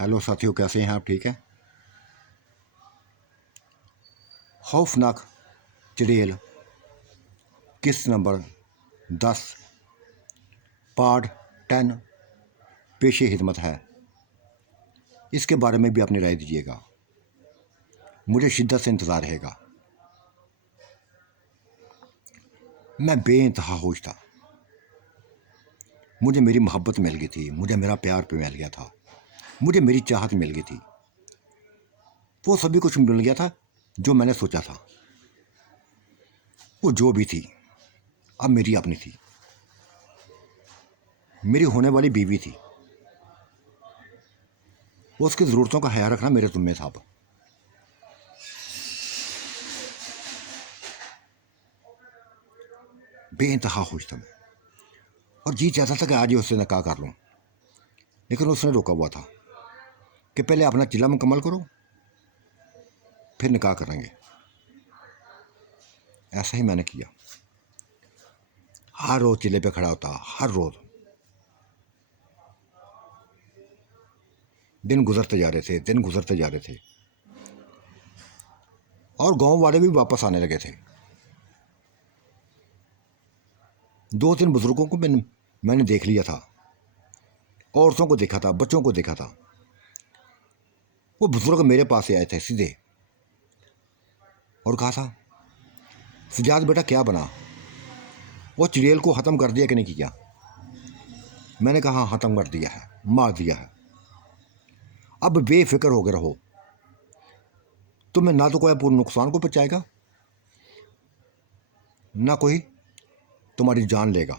Hello साथियों, कैसे हैं आप? ठीक है। खौफनाक चुड़ैल किस्त नंबर 10 पार्ट 10 पेशे हिदमत है। इसके बारे में भी अपनी राय दीजिएगा। मुझे शिद्दत से इंतज़ार रहेगा। मैं बेइंतहा खुश था। मुझे मेरी मोहब्बत मिल गई थी, मुझे मेरा प्यार पे मिल गया था, मुझे मेरी चाहत मिल गई थी। वो सभी कुछ मिल गया था जो मैंने सोचा था। वो जो भी थी अब मेरी अपनी थी, मेरी होने वाली बीवी थी। वो उसकी ज़रूरतों का ख्याल रखना मेरे ज़िम्मे था। अब बेइंतहा खुश था मैं, और जी चाहता था कि आज ही उससे निकाह कर लूँ, लेकिन उसने रोका हुआ था कि पहले अपना चिल्ला मुकम्मल करो, फिर निकाह करेंगे। ऐसा ही मैंने किया। हर रोज़ चिल्ले पे खड़ा होता, हर रोज़। दिन गुजरते जा रहे थे, दिन गुजरते जा रहे थे, और गांव वाले भी वापस आने लगे थे। 2-3 बुजुर्गों को मैंने देख लिया था, औरतों को देखा था, बच्चों को देखा था। वो बुजुर्ग मेरे पास से आए थे सीधे, और कहा था, सजाद बेटा क्या बना, वो चुड़ैल को ख़त्म कर दिया कि नहीं किया? मैंने कहा हाँ, ख़त्म कर दिया है, मार दिया है। अब बेफिक्र होकर रहो, तुम्हें ना तो कोई पूर्ण नुकसान को पहुँचाएगा, ना कोई तुम्हारी जान लेगा।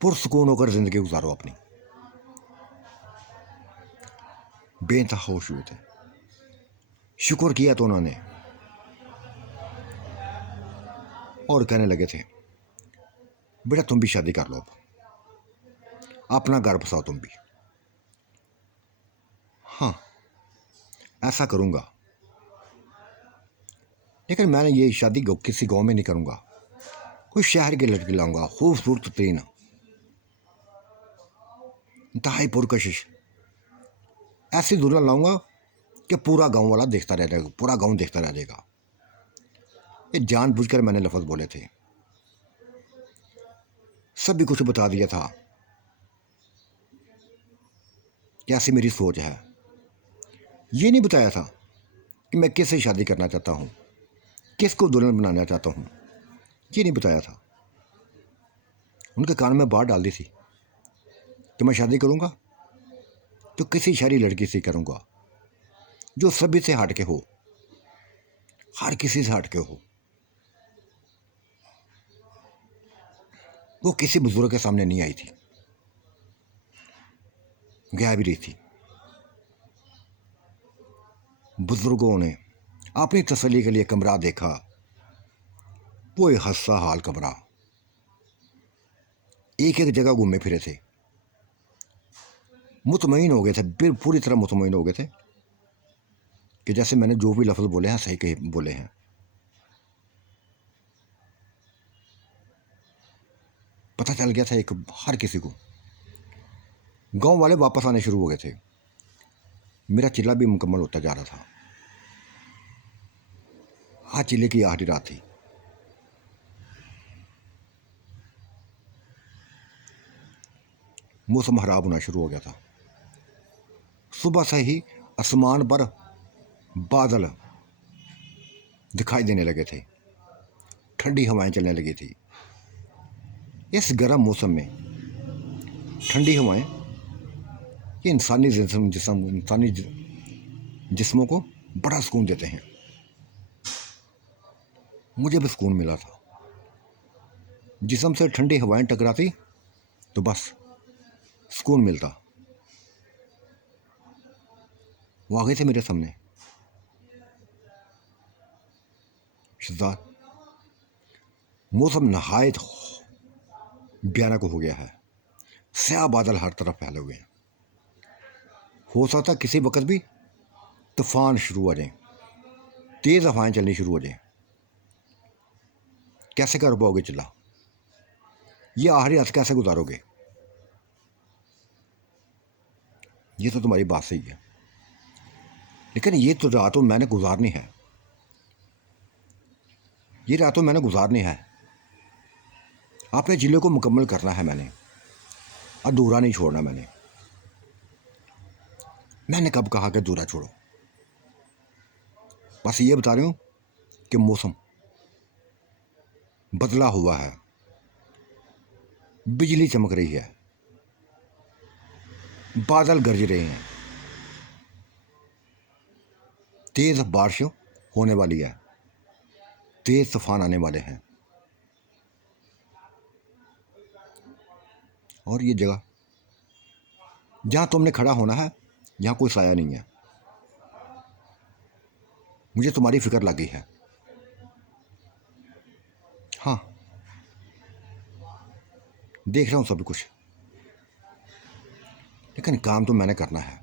पुरसुकून होकर ज़िंदगी गुजारो अपनी। बेइंतहा होश हुए थे। शुक्र किया तो उन्होंने, और कहने लगे थे, बेटा तुम भी शादी कर लो, अब अपना घर बसाओ तुम भी। हाँ, ऐसा करूँगा, लेकिन मैंने ये शादी किसी गांव में नहीं करूँगा। कोई शहर की लड़की लाऊंगा, खूबसूरत तरीन, इंतहाई पुरकशिश, ऐसी दुल्हन लाऊंगा कि पूरा गांव वाला देखता रह जाएगा, पूरा गांव देखता रह जाएगा। ये जानबूझकर मैंने लफ्ज़ बोले थे, सभी कुछ बता दिया था कैसी मेरी सोच है। ये नहीं बताया था कि मैं किससे शादी करना चाहता हूँ, किसको दुल्हन बनाना चाहता हूँ। ये नहीं बताया था। उनके कान में बात डाल दी थी कि मैं शादी करूँगा तो किसी शहरी लड़की से करूँगा जो सभी से हट के हो, हर किसी से हट के हो। वो किसी बुजुर्ग के सामने नहीं आई थी, गया भी रही थी। बुजुर्गों ने अपनी तसल्ली के लिए कमरा देखा, वो एक हंसा हाल कमरा। एक एक जगह घूमे फिरे थे, मुतमईन हो गए थे, फिर पूरी तरह मुतमईन हो गए थे कि जैसे मैंने जो भी लफ्ज़ बोले हैं सही कहे बोले हैं। पता चल गया था एक हर किसी को। गांव वाले वापस आने शुरू हो गए थे। मेरा चिल्ला भी मुकम्मल होता जा रहा था। आज चिल्ले की आखिरी रात थी। मौसम खराब होना शुरू हो गया था। सुबह से ही आसमान पर बादल दिखाई देने लगे थे, ठंडी हवाएं चलने लगी थी। इस गर्म मौसम में ठंडी हवाएं ये इंसानी जिस्मों को बड़ा सुकून देते हैं। मुझे भी सुकून मिला था। जिस्म से ठंडी हवाएं टकराती तो बस सुकून मिलता। वो आ गए थे मेरे सामने। शहजाद, मौसम नहायत भयानक हो गया है। स्याह बादल हर तरफ फैले हुए हैं। हो सकता किसी वक्त भी तूफान शुरू हो जाए, तेज़ हवाएं चलनी शुरू हो जाए। कैसे कर पाओगे चिल्ला? ये आखिरी रात कैसे गुजारोगे? ये तो तुम्हारी बात सही है, लेकिन ये तो रातों मैंने गुजारनी है, ये रातों मैंने गुजारनी है। आपने जिले को मुकम्मल करना है, मैंने अधूरा नहीं छोड़ना। मैंने कब कहा कि अधूरा छोड़ो? बस ये बता रही हूँ कि मौसम बदला हुआ है, बिजली चमक रही है, बादल गरज रहे हैं, तेज बारिश होने वाली है, तेज तूफान आने वाले हैं। और ये जगह जहाँ तुमने खड़ा होना है, यहाँ कोई साया नहीं है। मुझे तुम्हारी फिक्र लगी है। हाँ, देख रहा हूँ सब कुछ, लेकिन काम तो मैंने करना है,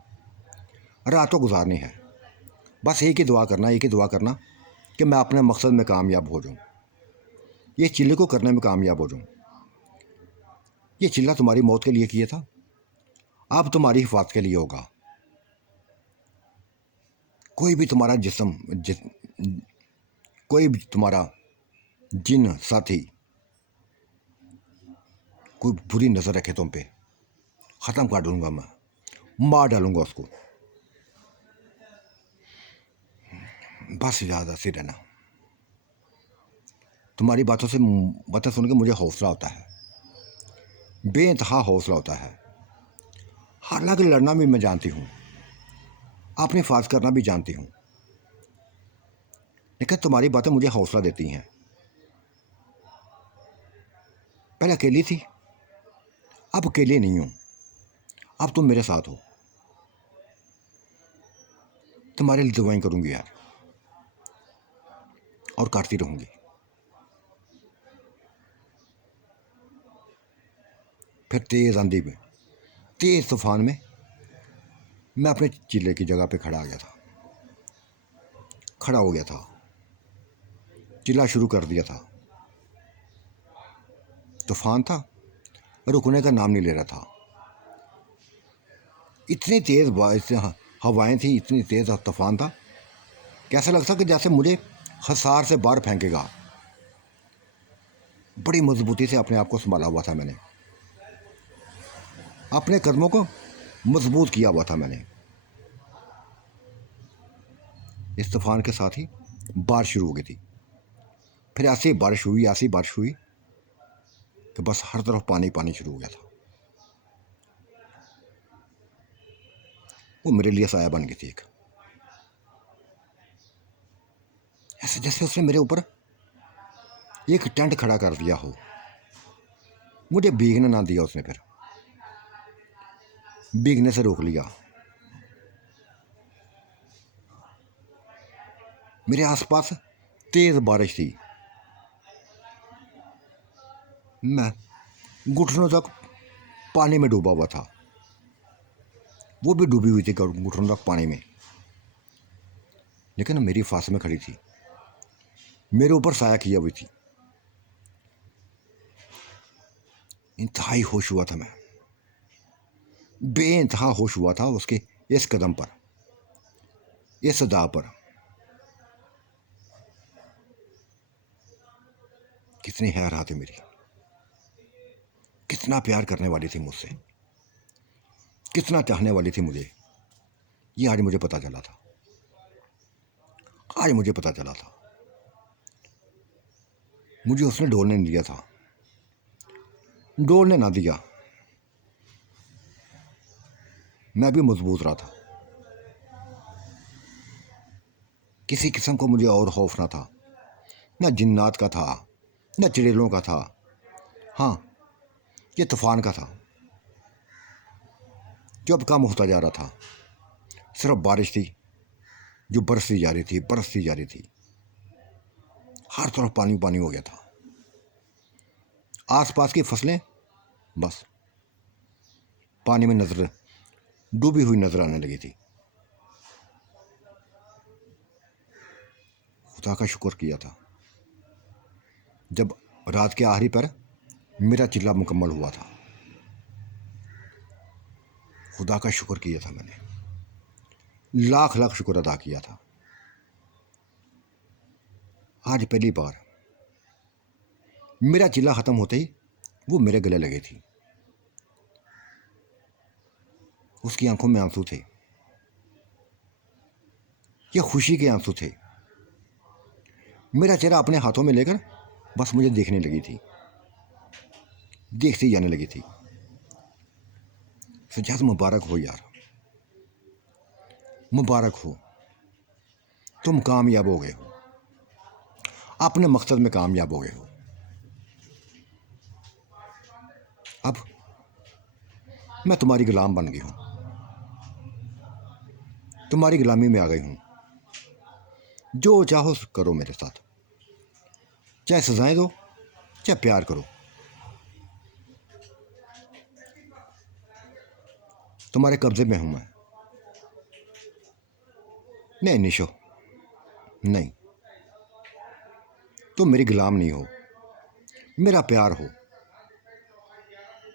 रातों गुजारनी है। बस एक ही दुआ करना कि मैं अपने मकसद में कामयाब हो जाऊँ, ये चिल्ले को करने में कामयाब हो जाऊँ। ये चिल्ला तुम्हारी मौत के लिए किया था, अब तुम्हारी हिफाजत के लिए होगा। कोई भी तुम्हारा कोई भी तुम्हारा जिन साथी कोई बुरी नज़र रखे तुम पे, ख़त्म कर दूंगा मैं, मार डालूंगा उसको। बस याद ऐसे रहना। तुम्हारी बातें सुन के मुझे हौसला होता है, बेइंतहा हौसला होता है। हालांकि लड़ना भी मैं जानती हूँ, अपनी हिफाजत करना भी जानती हूँ, लेकिन तुम्हारी बातें मुझे हौसला देती हैं। पहले अकेली थी, अब अकेले नहीं हूँ, अब तुम मेरे साथ हो। तुम्हारे लिए दुआएं करूँगी यार, और करती रहूँगी। फिर तेज़ आंधी में, तेज़ तूफान में मैं अपने चिल्ले की जगह पे खड़ा हो गया था, चिल्ला शुरू कर दिया था। तूफान था, रुकने का नाम नहीं ले रहा था। इतनी तेज़ हवाएं थी, इतनी तेज़ तूफान था, कैसा लगता कि जैसे मुझे हसार से बाहर फेंकेगा। बड़ी मजबूती से अपने आप को संभाला हुआ था मैंने, अपने कदमों को मजबूत किया हुआ था मैंने। इस तूफान के साथ ही बारिश शुरू हो गई थी। फिर ऐसी बारिश हुई कि बस हर तरफ पानी पानी शुरू हो गया था। वो मेरे लिए साया बन गई थी एक, ऐसे जैसे उसने मेरे ऊपर एक टेंट खड़ा कर दिया हो। मुझे भीगने ना दिया उसने, फिर भीगने से रोक लिया। मेरे आसपास तेज बारिश थी, मैं घुटनों तक पानी में डूबा हुआ था, वो भी डूबी हुई थी घुटनों तक पानी में, लेकिन मेरी फास में खड़ी थी, मेरे ऊपर साया किया हुई थी। इंतहाई होश हुआ था मैं, बेइंतहा होश हुआ था उसके इस कदम पर, इस अदा पर। कितनी हैरान थी मेरी, कितना प्यार करने वाली थी मुझसे, कितना चाहने वाली थी मुझे, ये आज मुझे पता चला था। आज मुझे पता चला था। मुझे उसने डोलने नहीं दिया था, डोलने ना दिया। मैं भी मजबूत रहा था, किसी किस्म को मुझे और खौफ ना था, न जिन्नात का था, न चिड़ेलों का था। हाँ, ये तूफान का था जो अब कम होता जा रहा था। सिर्फ बारिश थी जो बरसती जा रही थी। हर तरफ पानी पानी हो गया था। आसपास की फसलें बस पानी में डूबी हुई नजर आने लगी थी। खुदा का शुक्र किया था जब रात के आखिरी पर मेरा चिल्ला मुकम्मल हुआ था। खुदा का शुक्र किया था मैंने, लाख लाख शुक्र अदा किया था। आज पहली बार मेरा चिल्ला ख़त्म होते ही वो मेरे गले लगी थी। उसकी आंखों में आंसू थे, ये खुशी के आंसू थे। मेरा चेहरा अपने हाथों में लेकर बस मुझे देखने लगी थी, देखती जाने लगी थी। सजाद मुबारक हो यार, मुबारक हो, तुम कामयाब हो गए हो, अपने मकसद में कामयाब हो गए हो। अब मैं तुम्हारी गुलाम बन गई हूँ, तुम्हारी गुलामी में आ गई हूँ। जो चाहो करो मेरे साथ, चाहे सजाएं दो चाहे प्यार करो, तुम्हारे कब्जे में हूं मैं। नहीं निशो, नहीं, तुम मेरी गुलाम नहीं हो, मेरा प्यार हो,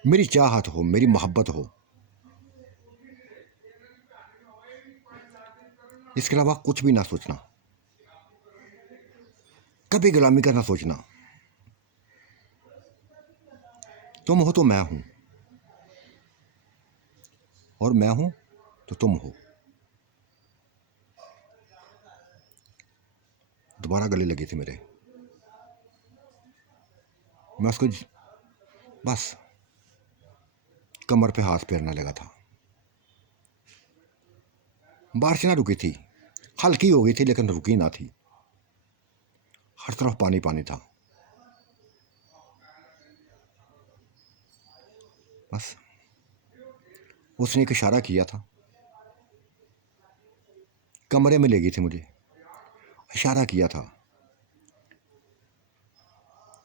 मेरी चाहत हो, मेरी मोहब्बत हो। इसके अलावा कुछ भी ना सोचना, कभी गुलामी का ना सोचना। तुम हो तो मैं हूं, और मैं हूं तो तुम हो। दोबारा गले लगी थी मेरे, मैं उसको बस कमर पे हाथ फेरने लगा था। बारिश ना रुकी थी, हल्की हो गई थी लेकिन रुकी ना थी। हर तरफ पानी पानी था। बस उसने एक इशारा किया था, कमरे में ले गई थी मुझे, इशारा किया था।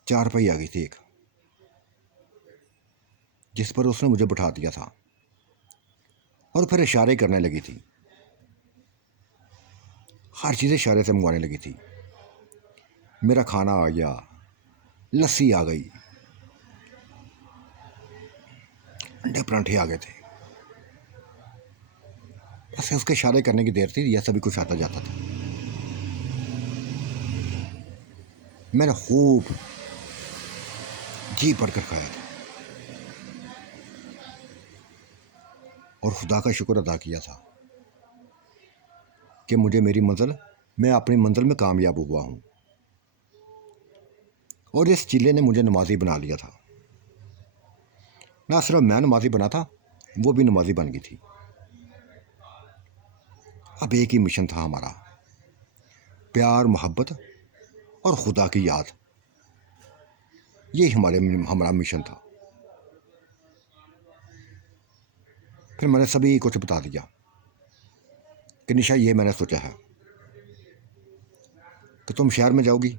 चारपाई आ गई थी एक, जिस पर उसने मुझे बैठा दिया था और फिर इशारे करने लगी थी। हर चीज़ इशारे से मंगवाने लगी थी। मेरा खाना आ गया, लस्सी आ गई, अंडे परांठे आ गए थे। बस उसके इशारे करने की देर थी, यह सभी कुछ आता जाता था। मैंने खूब जी पढ़कर खाया था और खुदा का शुक्र अदा किया था कि मुझे मेरी मंजिल, मैं अपनी मंजिल में कामयाब हुआ हूँ। और इस चिल्ले ने मुझे नमाजी बना लिया था। ना सिर्फ मैं नमाजी बना था, वो भी नमाजी बन गई थी। अब एक ही मिशन था हमारा, प्यार, मोहब्बत और खुदा की याद। ये हमारा मिशन था। फिर मैंने सभी कुछ बता दिया कि निशा, ये मैंने सोचा है कि तुम शहर में जाओगी,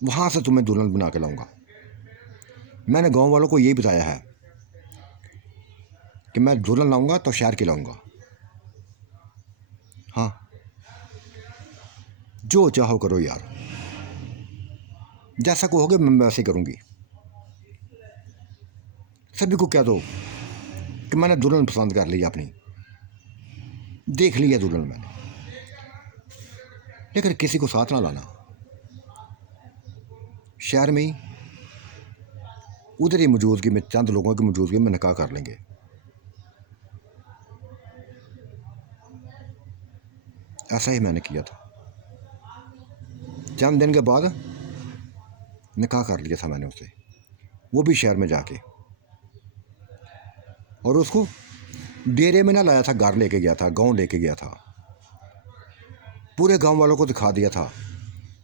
वहाँ से तुम्हें दुल्हन बना के लाऊंगा। मैंने गांव वालों को यही बताया है कि मैं दुल्हन लाऊंगा तो शहर की लाऊंगा। हाँ, जो चाहो करो यार, जैसा कहोगे मैं वैसे ही करूँगी। सभी को कह दो कि मैंने दुल्हन पसंद कर ली अपनी, देख लिया दुल्हन मैंने, लेकिन किसी को साथ ना लाना। शहर में ही उधर ही मौजूदगी में, चंद लोगों की मौजूदगी में निकाह कर लेंगे। ऐसा ही मैंने किया था। चंद दिन के बाद निकाह कर लिया था मैंने उससे, वो भी शहर में जाके। और उसको डेरे में ना लाया था, घर लेके गया था, गांव लेके गया था। पूरे गांव वालों को दिखा दिया था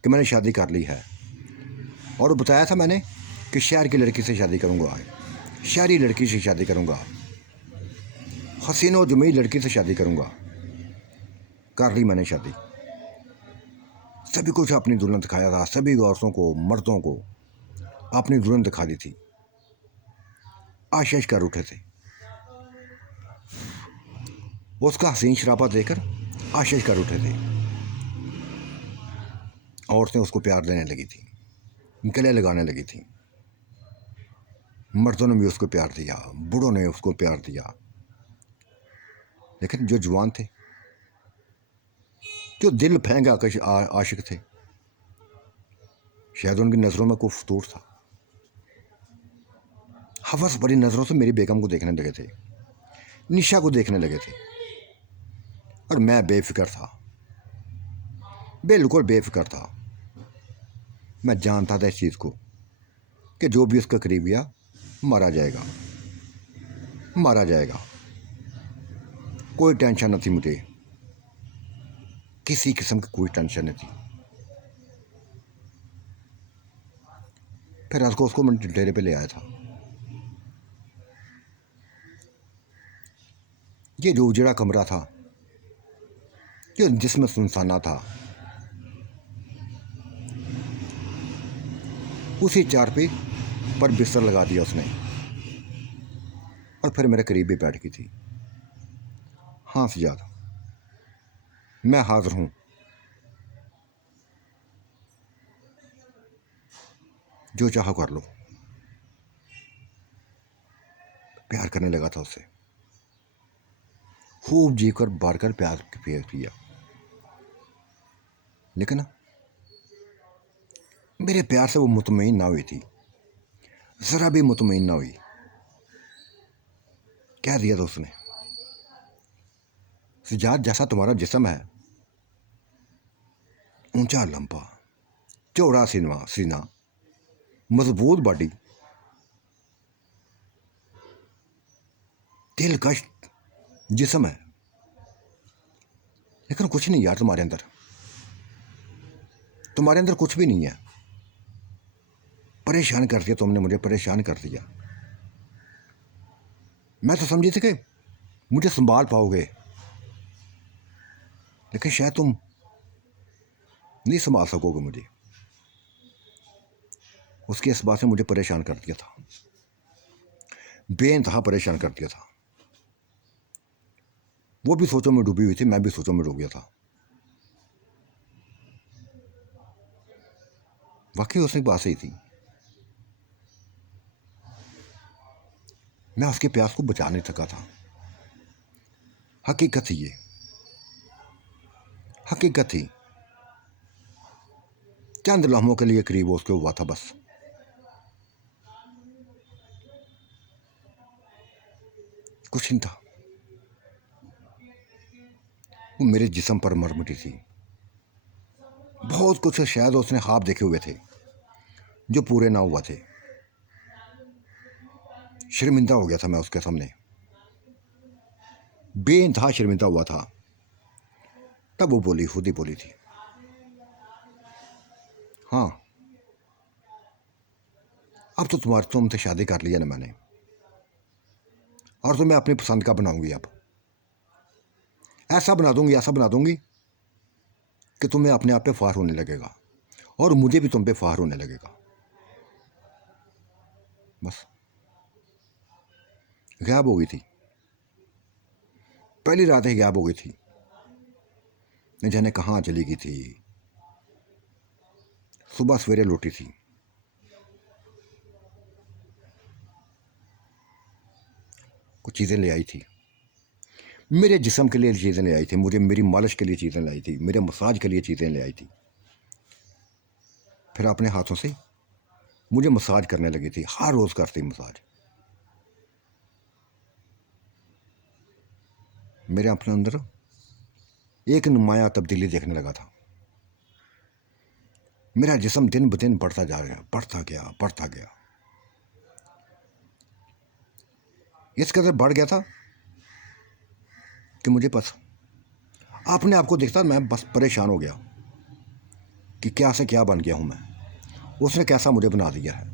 कि मैंने शादी कर ली है। और बताया था मैंने कि शहर की लड़की से शादी करूंगा, शहरी लड़की से शादी करूंगा, हसीनो जमील लड़की से शादी करूंगा। कर ली मैंने शादी। सभी कुछ अपनी दुल्हन दिखाया था, सभी औरतों को, मर्दों को अपनी दुल्हन दिखा दी थी। आशीष कर उठे थे, उसका हसीन शराबा देकर आशीष कर उठे थे। औरतें उसको प्यार देने लगी थी, गले लगाने लगी थी। मर्दों ने भी उसको प्यार दिया, बूढ़ों ने उसको प्यार दिया, लेकिन जो जवान थे, जो दिल फेंगे आशिक थे, शायद उनकी नज़रों में कोई फतूर था। हवस भरी नज़रों से मेरी बेगम को देखने लगे थे, निशा को देखने लगे थे, और मैं बेफिक्र था, बिल्कुल बेफिक्र था। मैं जानता था इस चीज़ को कि जो भी उसके करीब गया मारा जाएगा, मारा जाएगा। कोई टेंशन न थी मुझे, किसी किस्म की कोई टेंशन नहीं थी। फिर रात को उसको मैं डेरे पे ले आया था। ये जो उजड़ा कमरा था, ये जिसमें सुनसाना था, उसी चार पे पर बिस्तर लगा दिया उसने, और फिर मेरे करीब भी बैठ गई थी। हाँ सजाद, मैं हाजिर हूँ, जो चाहो कर लो। प्यार करने लगा था उससे, खूब जी कर बार कर प्यार किया। लेकिन मेरे प्यार से वो मुतमईन ना हुई थी, ज़रा भी मुतमईन ना हुई। कह दिया था उसने, सजाद जैसा तुम्हारा जिस्म है, ऊंचा लंबा, चौड़ा सीना, मजबूत बॉडी, दिलकश जिस्म है, लेकिन कुछ नहीं यार तुम्हारे अंदर कुछ भी नहीं है। परेशान कर दिया तुमने मुझे, परेशान कर दिया। मैं तो समझी थी कि मुझे संभाल पाओगे, लेकिन शायद तुम नहीं संभाल सकोगे मुझे। उसकी इस बात से मुझे परेशान कर दिया था, बेइंतहा परेशान कर दिया था। वो भी सोचों में डूबी हुई थी, मैं भी सोचों में डूब गया था। वाकई उसने बात सही थी, मैं उसके प्यास को बचा नहीं सका था। हकीकत थी ये, हकीकत थी। चंद लम्हों के लिए करीब उसके हुआ था बस। कुछ नहीं था। वो मेरे जिस्म पर मरमटी थी। बहुत कुछ शायद उसने ख्वाब देखे हुए थे जो पूरे ना हुआ थे। शर्मिंदा हो गया था मैं उसके सामने, बेइंतहा शर्मिंदा हुआ था। तब वो बोली, खुद ही बोली थी, हाँ अब तो तुमसे शादी कर लिया ना मैंने, और तुम्हें अपनी पसंद का बनाऊंगी। अब ऐसा बना दूंगी, ऐसा बना दूंगी कि तुम्हें अपने आप पे फार होने लगेगा, और मुझे भी तुम पे फार होने लगेगा। बस गायब हो गई थी, पहली रात ही गायब हो गई थी, न जाने कहाँ चली गई थी। सुबह सवेरे लौटी थी। कुछ चीज़ें ले आई थी, मेरे जिस्म के लिए चीज़ें ले आई थी, मुझे मेरी मालिश के लिए चीज़ें लाई थी, मेरे मसाज के लिए चीज़ें ले आई थी। फिर अपने हाथों से मुझे मसाज करने लगी थी, हर रोज़ करती मसाज। मेरे अपने अंदर एक नुमाया तब्दीली देखने लगा था। मेरा जिस्म दिन ब दिन बढ़ता जा रहा, बढ़ता गया, बढ़ता गया। इस कदर बढ़ गया था कि मुझे बस अपने आप को देखता मैं बस परेशान हो गया कि क्या से क्या बन गया हूं मैं, उसने कैसा मुझे बना दिया है।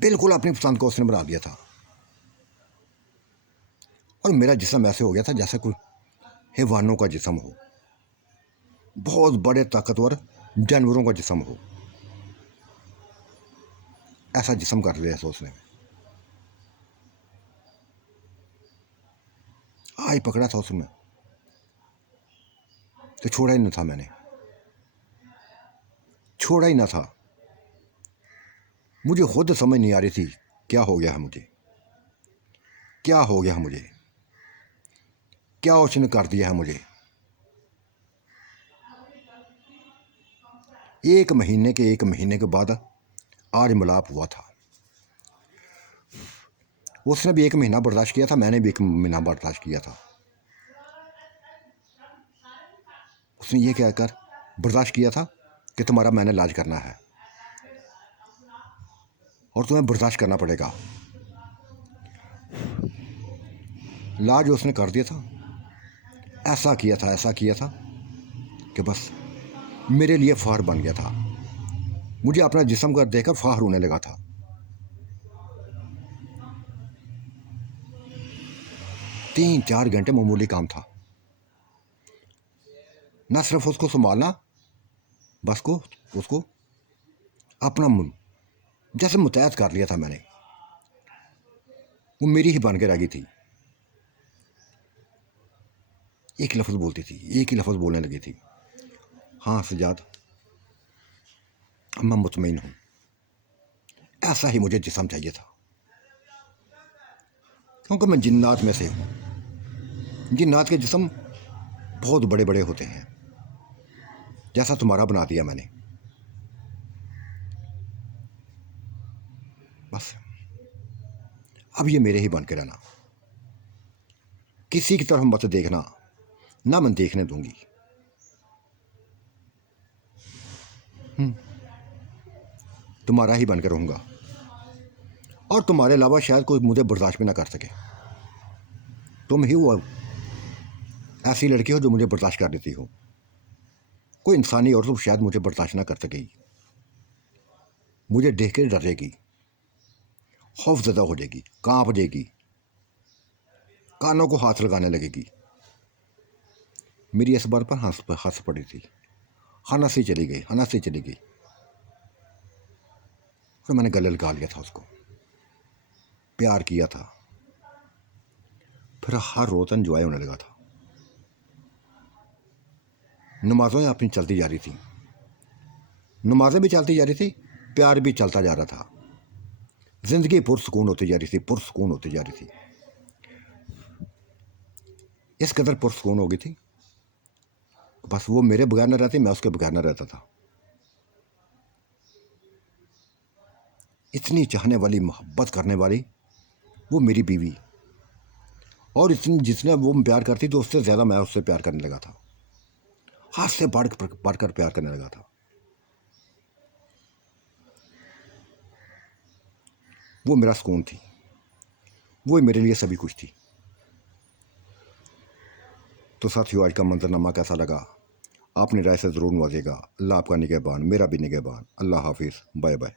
बिल्कुल अपनी पसंद को उसने बना दिया था, और मेरा जिस्म ऐसे हो गया था जैसे कोई हैवानों का जिस्म हो, बहुत बड़े ताकतवर जानवरों का जिस्म हो, ऐसा जिस्म कर दिया सोचने में। आई पकड़ा था उसमें तो छोड़ा ही न था, मैंने छोड़ा ही ना था। मुझे खुद समझ नहीं आ रही थी क्या हो गया है मुझे। क्या हो गया मुझे, क्या उसने कर दिया है मुझे। 1 महीने के बाद आज मिलाप हुआ था। उसने भी 1 महीना बर्दाश्त किया था, मैंने भी 1 महीना बर्दाश्त किया था। उसने ये क्या कर बर्दाश्त किया था कि तुम्हारा मैंने इलाज करना है और तुम्हें बर्दाश्त करना पड़ेगा। इलाज उसने कर दिया था, ऐसा किया था कि बस मेरे लिए फार बन गया था। मुझे अपना जिस्म का देखकर फार होने लगा था। 3-4 घंटे मामूली काम था, ना सिर्फ उसको संभालना, बस को उसको अपना जैसे मुतैद कर लिया था मैंने। वो मेरी ही बन के रह गई थी। एक ही लफ्ज़ बोलती थी, एक ही लफ्ज़ बोलने लगी थी, हाँ सजाद मैं मुतमईन हूँ। ऐसा ही मुझे जिस्म चाहिए था, क्योंकि मैं जिन्नात में से हूँ। जिन्नात के जिस्म बहुत बड़े बड़े होते हैं, जैसा तुम्हारा बना दिया मैंने। बस अब ये मेरे ही बन के रहना, किसी की तरफ मत देखना, ना मैं देखने दूंगी। तुम्हारा ही बनकर रहूँगा और तुम्हारे अलावा शायद कोई मुझे बर्दाश्त भी ना कर सके। तुम ही वो ऐसी लड़की हो जो मुझे बर्दाश्त कर देती हो। कोई इंसानी और तो शायद मुझे बर्दाश्त ना कर सकेगी, मुझे देख के डरेगी, खौफज़दा हो जाएगी, कांप जाएगी, कानों को हाथ लगाने लगेगी। मेरी इस बार पर हंस पड़ी थी, हंसी चली गई। तो मैंने गले लगा लिया था उसको, प्यार किया था, फिर हर रोज़ एंजॉय होने लगा था। नमाज़ें अपनी चलती जा रही थी, नमाज़ें भी चलती जा रही थी, प्यार भी चलता जा रहा था। ज़िंदगी पुरसकून होती जा रही थी। इस कदर पुरसकून हो गई थी, बस वो मेरे बगैर न रहती, मैं उसके बगैर न रहता था। इतनी चाहने वाली, मोहब्बत करने वाली वो मेरी बीवी, और इतनी जितने वो प्यार करती तो उससे ज़्यादा मैं उससे प्यार करने लगा था, हाथ से बढ़कर प्यार करने लगा था। वो मेरा सुकून थी, वो मेरे लिए सभी कुछ थी। तो साथियों, आज का मंजरनामा कैसा लगा? आपने राय से ज़रूर नवाजिएगा। अल्लाह आपका निगहबान, मेरा भी निगहबान। अल्लाह हाफिज़, बाय बाय।